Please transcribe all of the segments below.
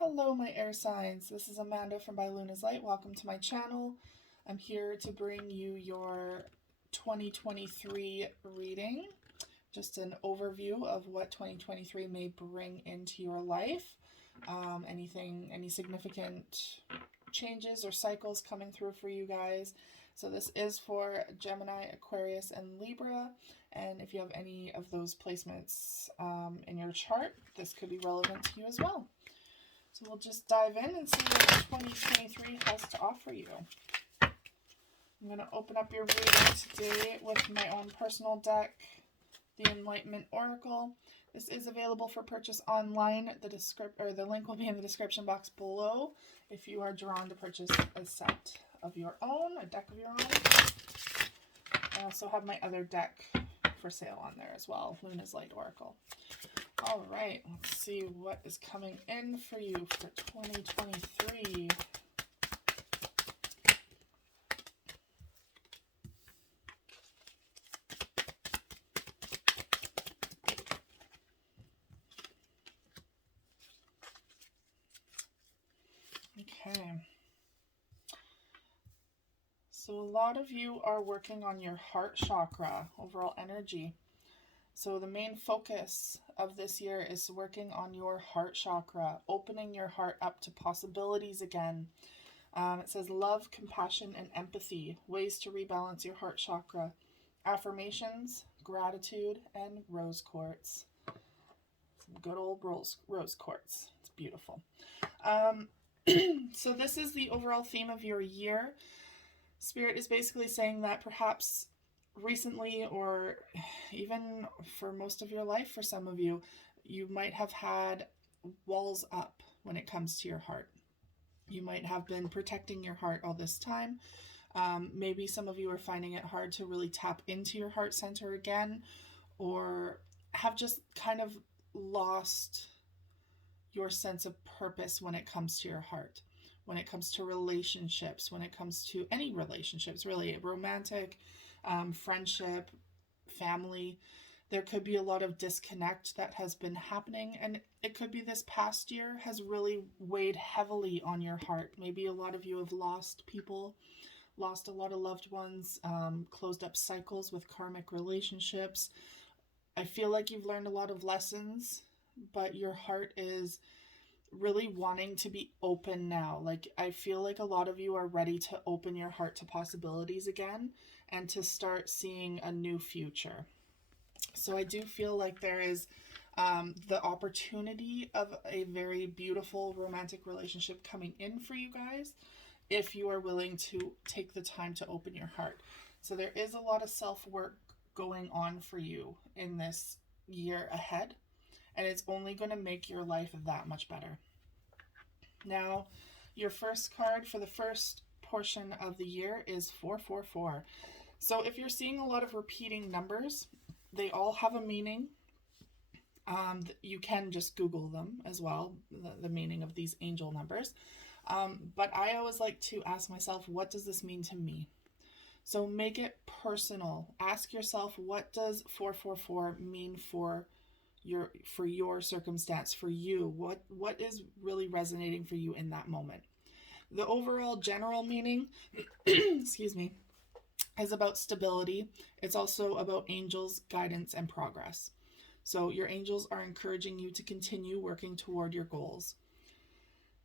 Hello, my air signs. This is Amanda from By Luna's Light. Welcome to my channel. I'm here to bring you your 2023 reading, just an overview of what 2023 may bring into your life. Any significant changes or cycles coming through for you guys. So this is for Gemini, Aquarius, and Libra. And if you have any of those placements in your chart, this could be relevant to you as well. So we'll just dive in and see what 2023 has to offer you. I'm going to open up your reading today with my own personal deck, the Enlightenment Oracle. This is available for purchase online. The link will be in the description box below if you are drawn to purchase a set of your own, a deck of your own. I also have my other deck for sale on there as well, Luna's Light Oracle. All right, let's see what is coming in for you for 2023. Okay. So a lot of you are working on your heart chakra, overall energy. So the main focus of this year is working on your heart chakra, opening your heart up to possibilities again. It says love, compassion, and empathy, ways to rebalance your heart chakra, affirmations, gratitude, and rose quartz. Some good old rose quartz. It's beautiful. So this is the overall theme of your year. Spirit is basically saying that perhaps recently, or even for most of your life, for some of you, you might have had walls up when it comes to your heart. You might have been protecting your heart all this time. Maybe some of you are finding it hard to really tap into your heart center again, or have just kind of lost your sense of purpose when it comes to your heart, when it comes to relationships, when it comes to any relationships, really, romantic, friendship, family. There could be a lot of disconnect that has been happening, and it could be this past year has really weighed heavily on your heart. Maybe a lot of you have lost people, lost a lot of loved ones, closed up cycles with karmic relationships. I feel like you've learned a lot of lessons, but your heart is really wanting to be open now. Like, I feel like a lot of you are ready to open your heart to possibilities again and to start seeing a new future. So I do feel like there is the opportunity of a very beautiful romantic relationship coming in for you guys if you are willing to take the time to open your heart. So there is a lot of self-work going on for you in this year ahead, and it's only going to make your life that much better. Now, your first card for the first portion of the year is 444. So if you're seeing a lot of repeating numbers, they all have a meaning. You can just Google them as well, the meaning of these angel numbers. But I always like to ask myself, what does this mean to me? So make it personal. Ask yourself, what does 444 mean for your circumstance, for you? What is really resonating for you in that moment? The overall general meaning, excuse me, is about stability. It's also about angels, guidance, and progress. So your angels are encouraging you to continue working toward your goals.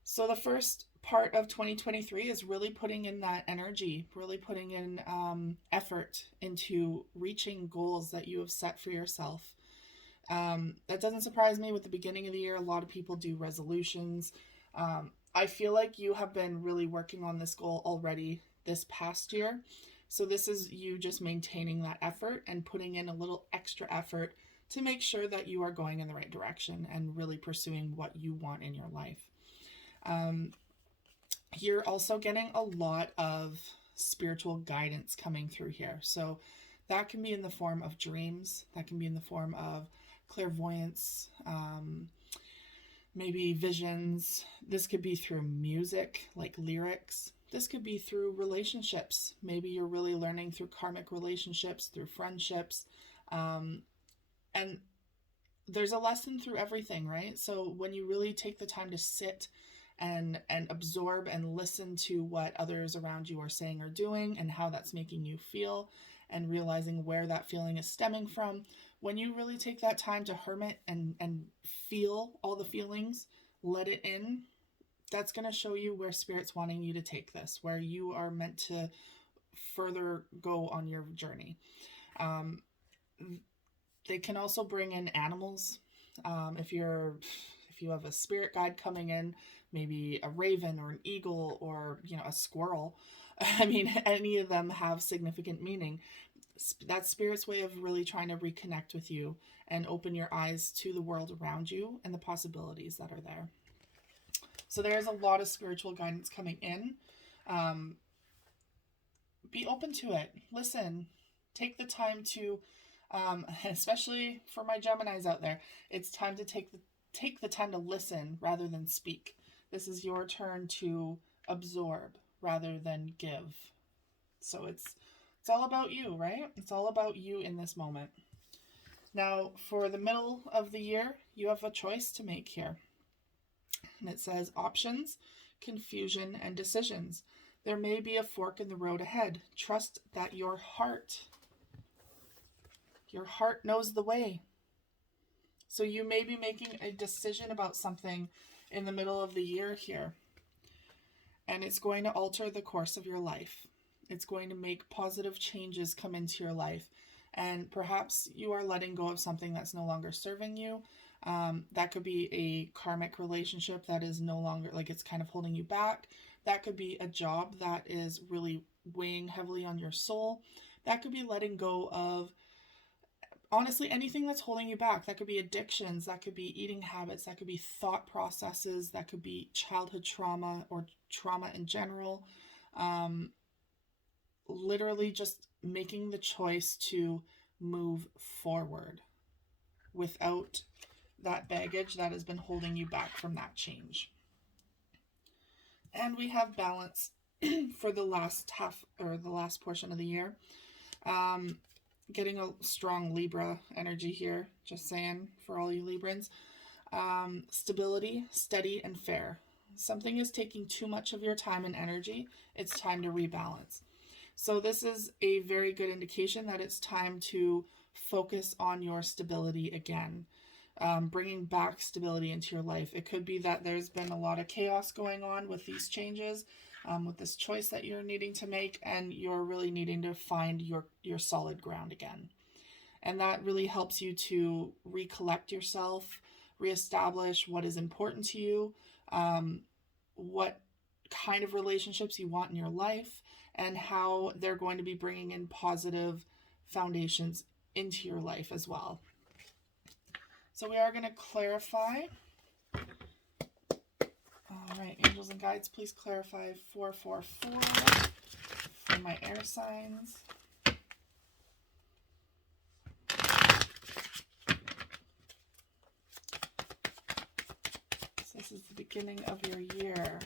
So the first part of 2023 is really putting in that energy, really putting in effort into reaching goals that you have set for yourself. That doesn't surprise me. With the beginning of the year, a lot of people do resolutions. I feel like you have been really working on this goal already this past year. So this is you just maintaining that effort and putting in a little extra effort to make sure that you are going in the right direction and really pursuing what you want in your life. You're also getting a lot of spiritual guidance coming through here. So that can be in the form of dreams. That can be in the form of clairvoyance, maybe visions. This could be through music, like lyrics. This could be through relationships. Maybe you're really learning through karmic relationships, through friendships. And there's a lesson through everything, right? So when you really take the time to sit and absorb and listen to what others around you are saying or doing and how that's making you feel, and realizing where that feeling is stemming from, when you really take that time to hermit and feel all the feelings, let it in, that's going to show you where spirit's wanting you to take this, where you are meant to further go on your journey. um, they can also bring in animals. If you have a spirit guide coming in, maybe a raven or an eagle or a squirrel. I mean, any of them have significant meaning. That's spirit's way of really trying to reconnect with you and open your eyes to the world around you and the possibilities that are there. So there's a lot of spiritual guidance coming in. Um, be open to it. Listen. Take the time to, especially for my Geminis out there, it's time to take the time to listen rather than speak. This is your turn to absorb rather than give. So it's all about you, right? It's all about you in this moment. Now, for the middle of the year, you have a choice to make here. And it says options, confusion, and decisions. There may be a fork in the road ahead. Trust that your heart knows the way. So you may be making a decision about something in the middle of the year here. And it's going to alter the course of your life. It's going to make positive changes come into your life. And perhaps you are letting go of something that's no longer serving you. That could be a karmic relationship that is no longer, like, it's kind of holding you back. That could be a job that is really weighing heavily on your soul. That could be letting go of, honestly, anything that's holding you back. That could be addictions, that could be eating habits, that could be thought processes, that could be childhood trauma or trauma in general. Literally just making the choice to move forward without that baggage that has been holding you back from that change. And we have balance for the last half, or the last portion of the year. Getting a strong Libra energy here, just saying, for all you Librans. Stability, steady, and fair. Something is taking too much of your time and energy. It's time to rebalance. So this is a very good indication that it's time to focus on your stability again. Bringing back stability into your life. It could be that there's been a lot of chaos going on with these changes, with this choice that you're needing to make, and you're really needing to find your solid ground again. And that really helps you to recollect yourself, reestablish what is important to you, what kind of relationships you want in your life, and how they're going to be bringing in positive foundations into your life as well. So we are going to clarify. All right, angels and guides, please clarify 444 for my air signs. So this is the beginning of your year.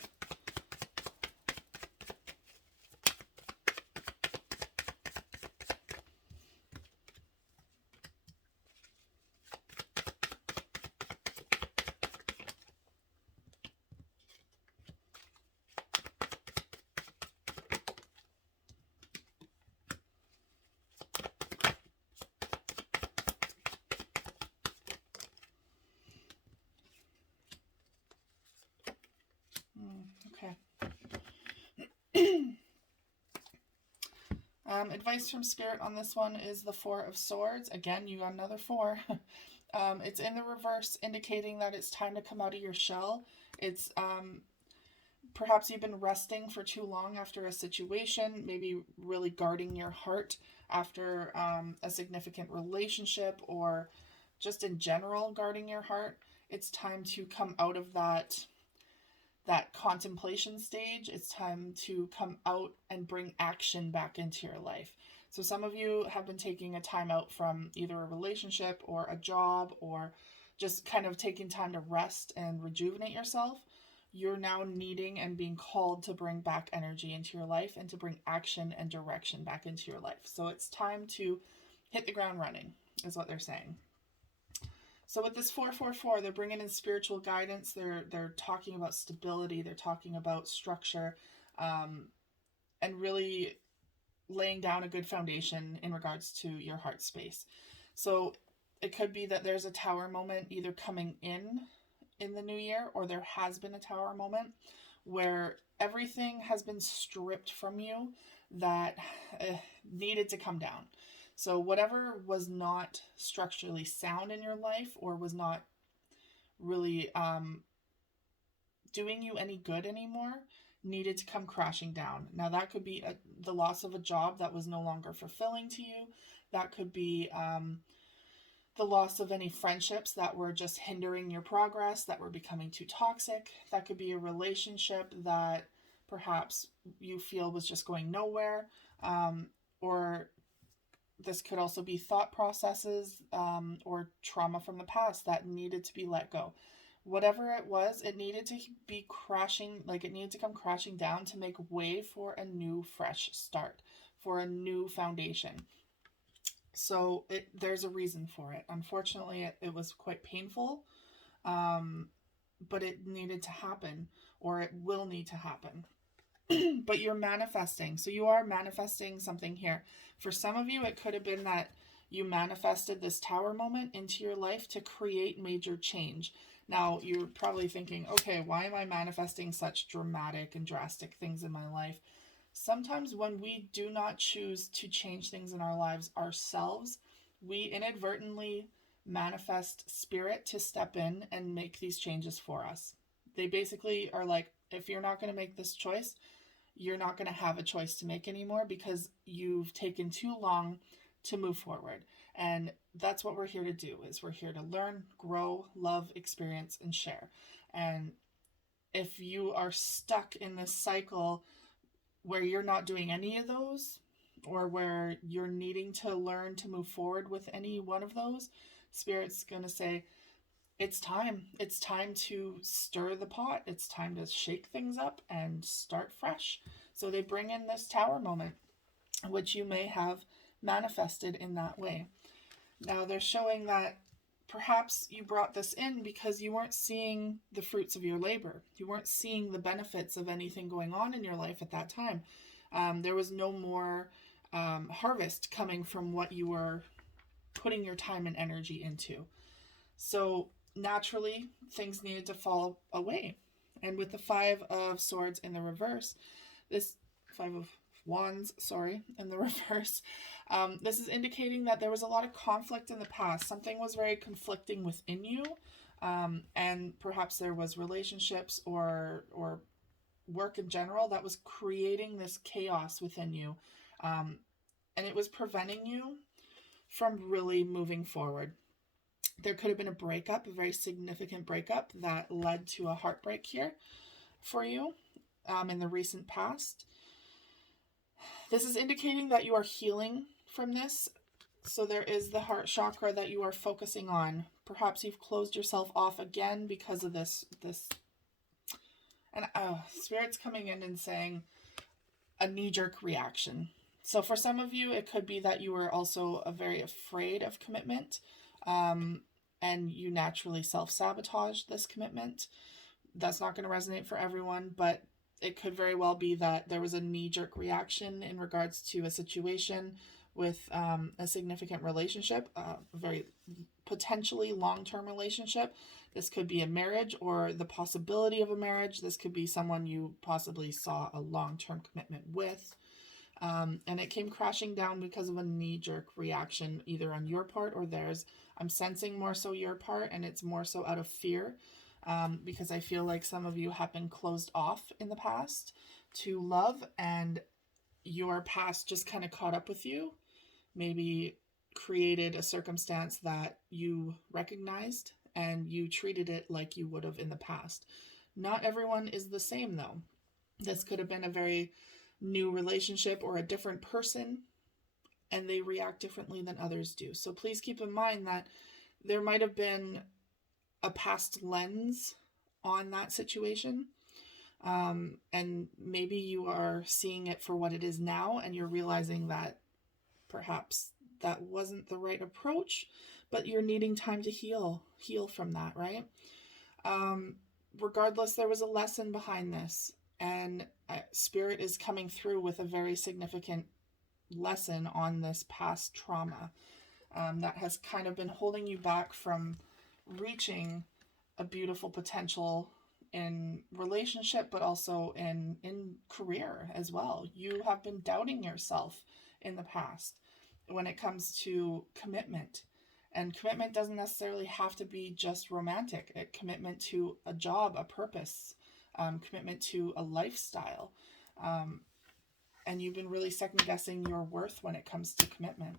Okay. Advice from Spirit on this one is the Four of Swords. Again, you got another four. It's in the reverse, indicating that it's time to come out of your shell. It's perhaps you've been resting for too long after a situation, maybe really guarding your heart after a significant relationship, or just in general guarding your heart. It's time to come out of that contemplation stage. It's time to come out and bring action back into your life. So some of you have been taking a time out from either a relationship or a job, or just kind of taking time to rest and rejuvenate yourself. You're now needing and being called to bring back energy into your life and to bring action and direction back into your life. So it's time to hit the ground running, is what they're saying. So with this 444, they're bringing in spiritual guidance. They're talking about stability. They're talking about structure, um, and really laying down a good foundation in regards to your heart space. So it could be that there's a tower moment either coming in the new year, or there has been a tower moment where everything has been stripped from you that needed to come down. So whatever was not structurally sound in your life, or was not really doing you any good anymore, needed to come crashing down. Now that could be the loss of a job that was no longer fulfilling to you. That could be the loss of any friendships that were just hindering your progress, that were becoming too toxic. That could be a relationship that perhaps you feel was just going nowhere. Or this could also be thought processes, or trauma from the past that needed to be let go. Whatever it was, it needed to be crashing, like it needed to come crashing down to make way for a new, fresh start, for a new foundation. So there's a reason for it. Unfortunately, it was quite painful, but it needed to happen, or it will need to happen. But you're manifesting. So you are manifesting something here. For some of you, it could have been that you manifested this tower moment into your life to create major change. Now, you're probably thinking, okay, why am I manifesting such dramatic and drastic things in my life? Sometimes when we do not choose to change things in our lives ourselves, we inadvertently manifest spirit to step in and make these changes for us. They basically are like, if you're not going to make this choice, you're not going to have a choice to make anymore, because you've taken too long to move forward. And that's what we're here to do, is we're here to learn, grow, love, experience, and share. And if you are stuck in this cycle where you're not doing any of those, or where you're needing to learn to move forward with any one of those, Spirit's going to say, it's time. It's time to stir the pot. It's time to shake things up and start fresh. So they bring in this tower moment, which you may have manifested in that way. Now they're showing that perhaps you brought this in because you weren't seeing the fruits of your labor. You weren't seeing the benefits of anything going on in your life at that time. There was no more harvest coming from what you were putting your time and energy into. So naturally, things needed to fall away. And with the Five of Swords in the reverse, this Five of Wands, sorry, in the reverse, this is indicating that there was a lot of conflict in the past. Something was very conflicting within you, and perhaps there was relationships or work in general that was creating this chaos within you, and it was preventing you from really moving forward. There could have been a breakup, a very significant breakup that led to a heartbreak here for you in the recent past. This is indicating that you are healing from this. So there is the heart chakra that you are focusing on. Perhaps you've closed yourself off again because of this. And Spirit's coming in and saying a knee-jerk reaction. So for some of you, it could be that you were also very afraid of commitment, and you naturally self-sabotage this commitment. That's not going to resonate for everyone, but it could very well be that there was a knee-jerk reaction in regards to a situation with a significant relationship, a very potentially long-term relationship. This could be a marriage or the possibility of a marriage. This could be someone you possibly saw a long-term commitment with. And it came crashing down because of a knee-jerk reaction, either on your part or theirs. I'm sensing more so your part, and it's more so out of fear, because I feel like some of you have been closed off in the past to love, and your past just kind of caught up with you, maybe created a circumstance that you recognized, and you treated it like you would have in the past. Not everyone is the same, though. This could have been a very new relationship or a different person, and they react differently than others do. So please keep in mind that there might have been a past lens on that situation, and maybe you are seeing it for what it is now, and you're realizing that perhaps that wasn't the right approach, but you're needing time to heal from that, right? Regardless, there was a lesson behind this, and Spirit is coming through with a very significant lesson on this past trauma that has kind of been holding you back from reaching a beautiful potential in relationship, but also in career as well. You have been doubting yourself in the past when it comes to commitment. And commitment doesn't necessarily have to be just romantic. Commitment to a job, a purpose, commitment to a lifestyle. And you've been really second guessing your worth when it comes to commitment.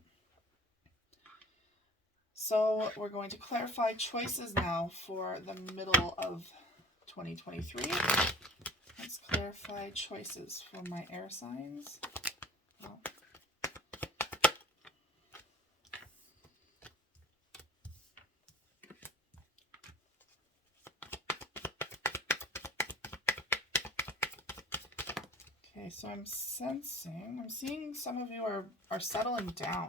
So we're going to clarify choices now for the middle of 2023. Let's clarify choices for my air signs. Oh. Okay, so I'm seeing some of you are settling down.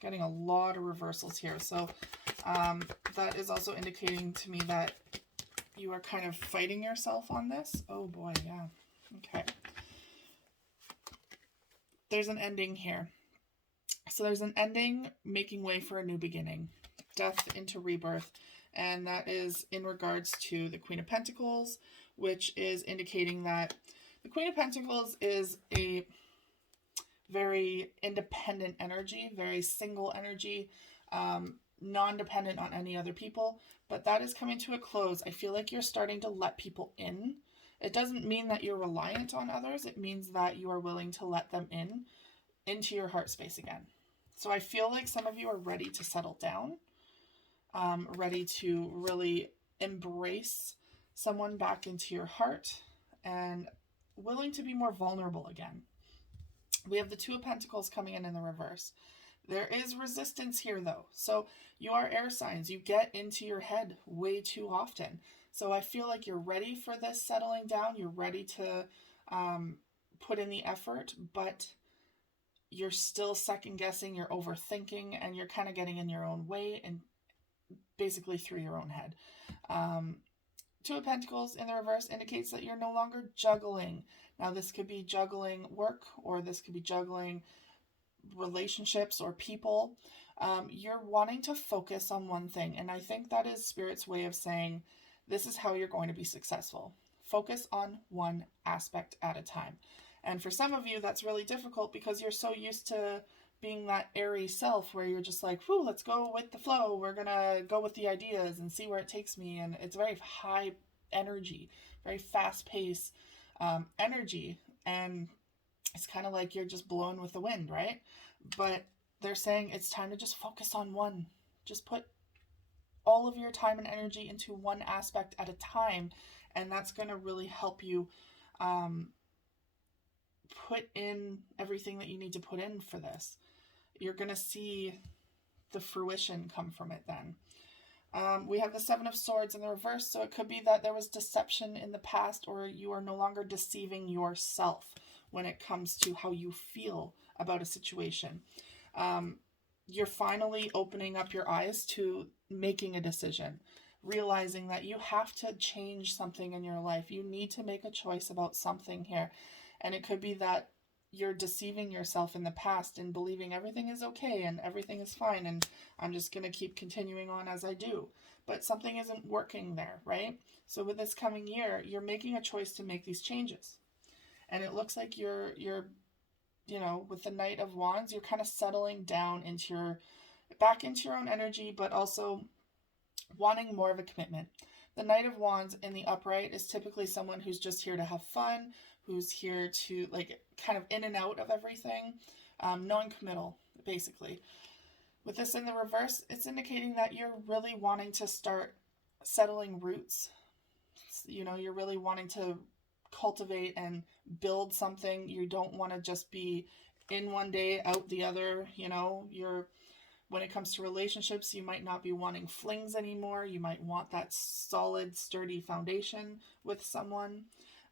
Getting a lot of reversals here. So that is also indicating to me that you are kind of fighting yourself on this. Oh boy, yeah. Okay. There's an ending here. So there's an ending making way for a new beginning. Death into rebirth. And that is in regards to the Queen of Pentacles, which is indicating that the Queen of Pentacles is a very independent energy, very single energy, non-dependent on any other people, but that is coming to a close. I feel like you're starting to let people in. It doesn't mean that you're reliant on others. It means that you are willing to let them into your heart space again. So I feel like some of you are ready to settle down, ready to really embrace someone back into your heart, and willing to be more vulnerable again. We have the Two of Pentacles coming in the reverse. There is resistance here, though. So you are air signs. You get into your head way too often. So I feel like you're ready for this settling down. You're ready to put in the effort, but you're still second guessing. You're overthinking, and you're kind of getting in your own way and basically through your own head. Two of Pentacles in the reverse indicates that you're no longer juggling. Now, this could be juggling work, or this could be juggling relationships or people. You're wanting to focus on one thing. And I think that is Spirit's way of saying, this is how you're going to be successful. Focus on one aspect at a time. And for some of you, that's really difficult because you're so used to being that airy self where you're just like, whew, let's go with the flow. We're going to go with the ideas and see where it takes me. And it's very high energy, very fast paced energy. And it's kind of like you're just blowing with the wind, right? But they're saying it's time to just focus on one. Just put all of your time and energy into one aspect at a time. And that's going to really help you put in everything that you need to put in for this. You're going to see the fruition come from it then. We have the Seven of Swords in the reverse, so it could be that there was deception in the past, or you are no longer deceiving yourself when it comes to how you feel about a situation. You're finally opening up your eyes to making a decision, realizing that you have to change something in your life. You need to make a choice about something here. And it could be that you're deceiving yourself in the past and believing everything is okay and everything is fine and I'm just going to keep continuing on as I do. But something isn't working there, right? So with this coming year, you're making a choice to make these changes. And it looks like you're with the Knight of Wands, you're kind of settling down back into your own energy, but also wanting more of a commitment. The Knight of Wands in the upright is typically someone who's just here to have fun, who's here to kind of in and out of everything, non-committal, basically. With this in the reverse, it's indicating that you're really wanting to start settling roots. You're really wanting to cultivate and build something. You don't want to just be in one day, out the other. When it comes to relationships, you might not be wanting flings anymore. You might want that solid, sturdy foundation with someone.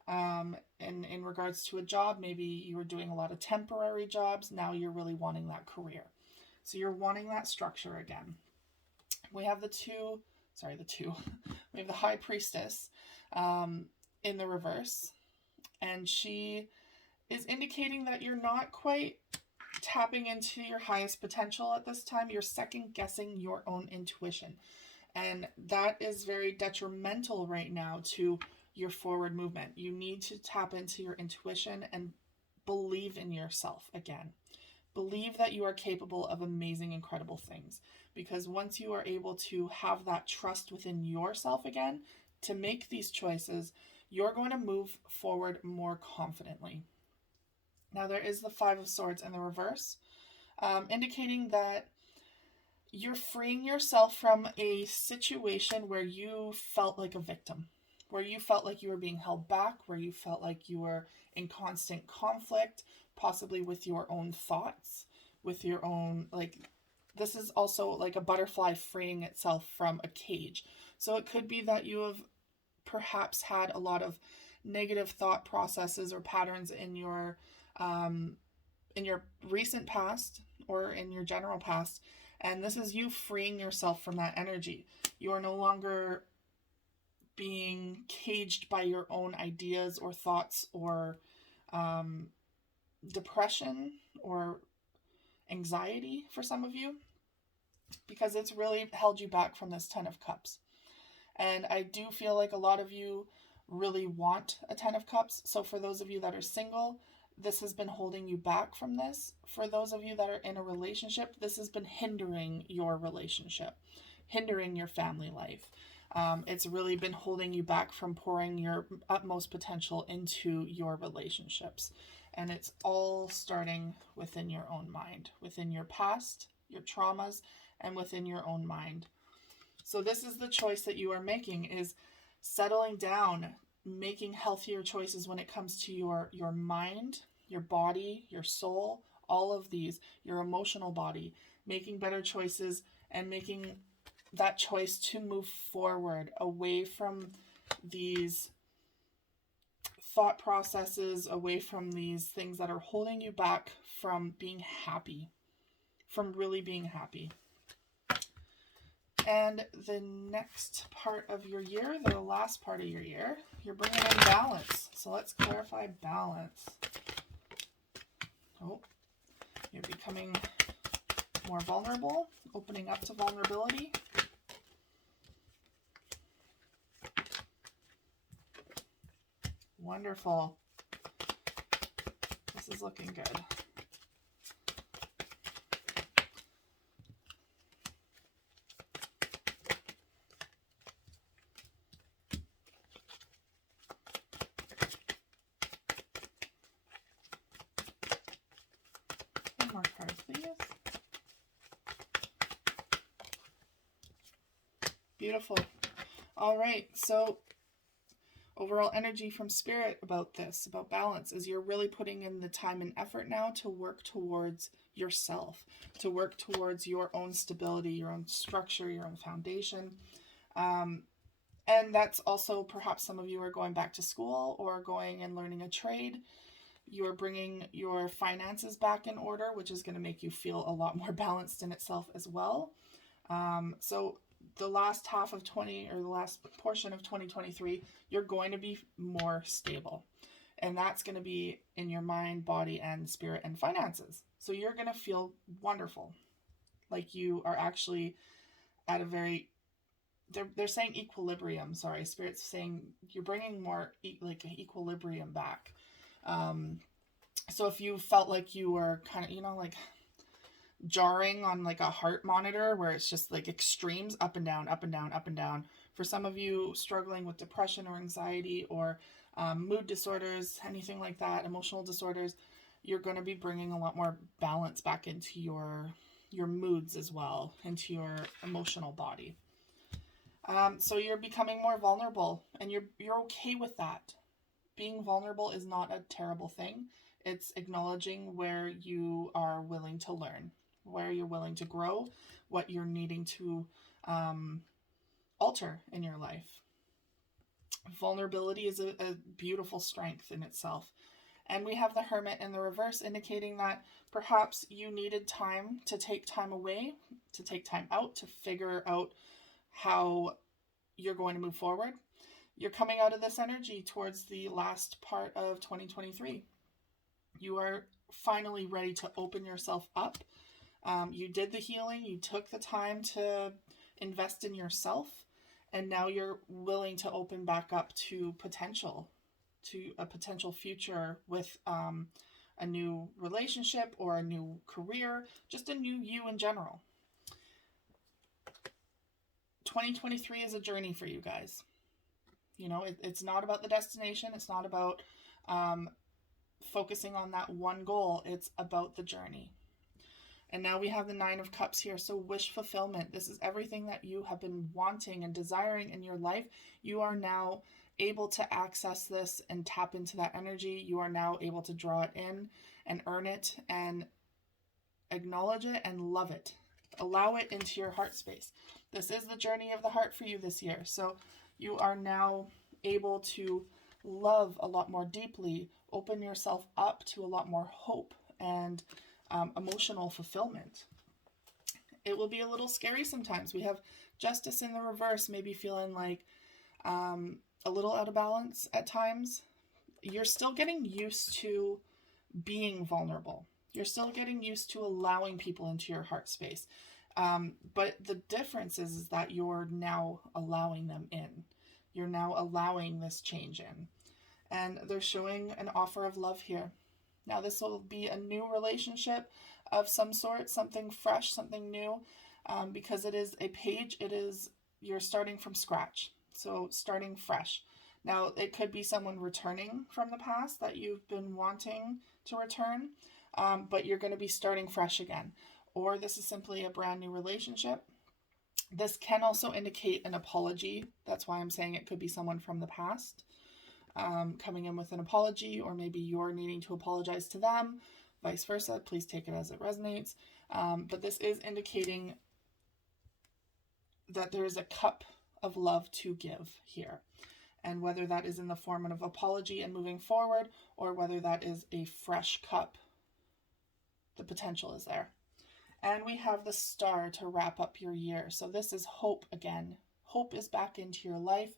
And in regards to a job, maybe you were doing a lot of temporary jobs. Now you're really wanting that career. So you're wanting that structure again. We have we have the High Priestess in the reverse, and she is indicating that you're not quite tapping into your highest potential at this time. You're second guessing your own intuition. And that is very detrimental right now to your forward movement. You need to tap into your intuition and believe in yourself again. Believe that you are capable of amazing, incredible things. Because once you are able to have that trust within yourself again to make these choices, you're going to move forward more confidently. Now, there is the Five of Swords in the reverse, indicating that you're freeing yourself from a situation where you felt like a victim, where you felt like you were being held back, where you felt like you were in constant conflict, possibly with your own thoughts, with your own, like, this is also like a butterfly freeing itself from a cage. So it could be that you have perhaps had a lot of negative thought processes or patterns in your recent past or in your general past, and this is you freeing yourself from that energy. You are no longer being caged by your own ideas or thoughts or depression or anxiety for some of you, because it's really held you back from this Ten of Cups. And I do feel like a lot of you really want a Ten of Cups. So for those of you that are single, this has been holding you back from this. For those of you that are in a relationship, this has been hindering your relationship, hindering your family life. It's really been holding you back from pouring your utmost potential into your relationships. And it's all starting within your own mind, within your past, your traumas, and within your own mind. So this is the choice that you are making, is settling down, making healthier choices when it comes to your mind, your body, your soul, all of these, your emotional body, making better choices and making that choice to move forward away from these thought processes, away from these things that are holding you back from being happy, from really being happy. And the next part of your year, the last part of your year, you're bringing in balance. So let's clarify balance. Oh, you're becoming more vulnerable, opening up to vulnerability. Wonderful. This is looking good. One more card, please. Beautiful. All right, so overall energy from Spirit about this, about balance, is you're really putting in the time and effort now to work towards yourself, to work towards your own stability, your own structure, your own foundation. And that's also perhaps some of you are going back to school or going and learning a trade. You're bringing your finances back in order, which is going to make you feel a lot more balanced in itself as well. So the last half of the last portion of 2023, you're going to be more stable. And that's going to be in your mind, body, and spirit and finances. So you're going to feel wonderful. Like you are actually at a very, they're saying equilibrium. Sorry, Spirit's saying you're bringing more like equilibrium back. So if you felt like you were kind of, like jarring on like a heart monitor where it's just like extremes, up and down, up and down, up and down. For some of you struggling with depression or anxiety or mood disorders, anything like that, emotional disorders, you're going to be bringing a lot more balance back into your moods as well, into your emotional body. So you're becoming more vulnerable, and you're okay with that. Being vulnerable is not a terrible thing. It's acknowledging where you are willing to learn, where you're willing to grow, what you're needing to alter in your life. Vulnerability is a beautiful strength in itself. And we have the Hermit in the reverse, indicating that perhaps you needed time to take time away, to take time out, to figure out how you're going to move forward. You're coming out of this energy towards the last part of 2023. You are finally ready to open yourself up. You did the healing, you took the time to invest in yourself, and now you're willing to open back up to a potential future with a new relationship or a new career, just a new you in general. 2023 is a journey for you guys. You know, it's not about the destination. It's not about focusing on that one goal. It's about the journey. And now we have the Nine of Cups here. So wish fulfillment. This is everything that you have been wanting and desiring in your life. You are now able to access this and tap into that energy. You are now able to draw it in and earn it and acknowledge it and love it. Allow it into your heart space. This is the journey of the heart for you this year. So you are now able to love a lot more deeply, open yourself up to a lot more hope and emotional fulfillment. It will be a little scary sometimes. We have Justice in the reverse, maybe feeling like a little out of balance at times. You're still getting used to being vulnerable. You're still getting used to allowing people into your heart space. But the difference is that you're now allowing them in. You're now allowing this change in. And they're showing an offer of love here. Now this will be a new relationship of some sort, something fresh, something new, because it is a page. You're starting from scratch. So starting fresh. Now it could be someone returning from the past that you've been wanting to return, but you're going to be starting fresh again. Or this is simply a brand new relationship. This can also indicate an apology. That's why I'm saying it could be someone from the past coming in with an apology, or maybe you're needing to apologize to them, vice versa. Please take it as it resonates. But this is indicating that there is a cup of love to give here. And whether that is in the form of apology and moving forward, or whether that is a fresh cup, the potential is there. And we have the Star to wrap up your year. So this is hope again. Hope is back into your life.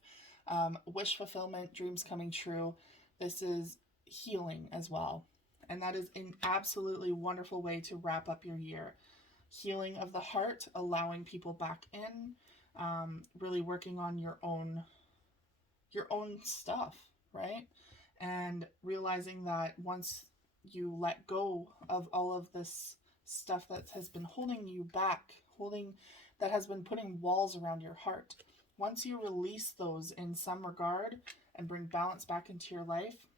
Wish fulfillment, dreams coming true. This is healing as well. And that is an absolutely wonderful way to wrap up your year. Healing of the heart, allowing people back in, really working on your own stuff, right? And realizing that once you let go of all of this stuff that has been holding you back, that has been putting walls around your heart. Once you release those in some regard and bring balance back into your life,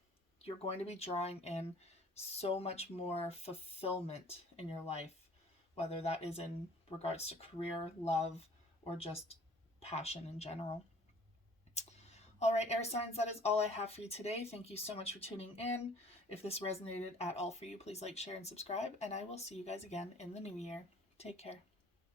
you're going to be drawing in so much more fulfillment in your life, whether that is in regards to career, love, or just passion in general. All right, air signs, that is all I have for you today. Thank you so much for tuning in. If this resonated at all for you, please like, share, and subscribe, and I will see you guys again in the new year. Take care.